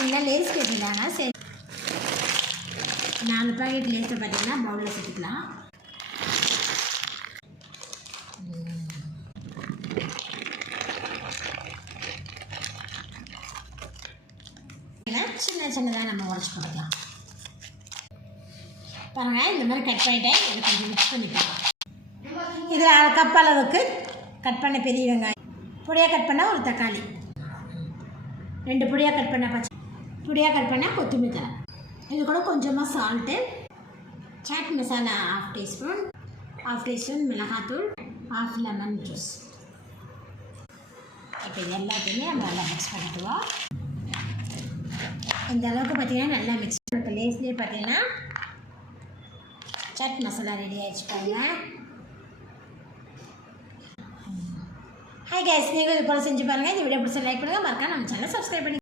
பார்த்தீங்கன்னா லேஸ் கேட்டிருந்தாங்க. சரி 4 பாக்கெட் லேஸை பார்த்தீங்கன்னா பவுலில் சேர்த்துக்கலாம். சின்ன சின்னதாக நம்ம உடச்சி போட்டுக்கலாம். பாருங்கள், இந்த மாதிரி கட் பண்ணிட்டேன். இதை கொஞ்சம் மிக்ஸ் பண்ணிக்கலாம். இதில் 1/2 கப் அளவுக்கு கட் பண்ண பெரிய வெங்காயம், பொடியாக கட் பண்ணால் ஒரு தக்காளி, 2 பொடியாக கட் பண்ண பச்சை, பொடியாக கட் பண்ணால் கொத்தமல்லி தழை, இது கூட கொஞ்சமாக salt, chaat masala 1/2 teaspoon, 1/2 teaspoon மிளகாத்தூள், 1/2 லெமன் ஜூஸ். இப்போ இது எல்லாத்தையுமே நம்ம நல்லா மிக்ஸ் பண்ணிக்குவோம். இந்த அளவுக்கு பார்த்தீங்கன்னா நல்லா மிக்ஸ் பண்ண லேஸ்லேயே பார்த்தீங்கன்னா சாட் மசாலா ரெடி ஆகிடுச்சு பாருங்கள். ஹாய் கைஸ், நீங்கள் இது போல் செஞ்சு பாருங்கள். இந்த வீடியோ பிடிச்சா லைக் பண்ணுங்கள், மறக்காம நம்ம சேனலை சப்ஸ்கிரைப் பண்ணி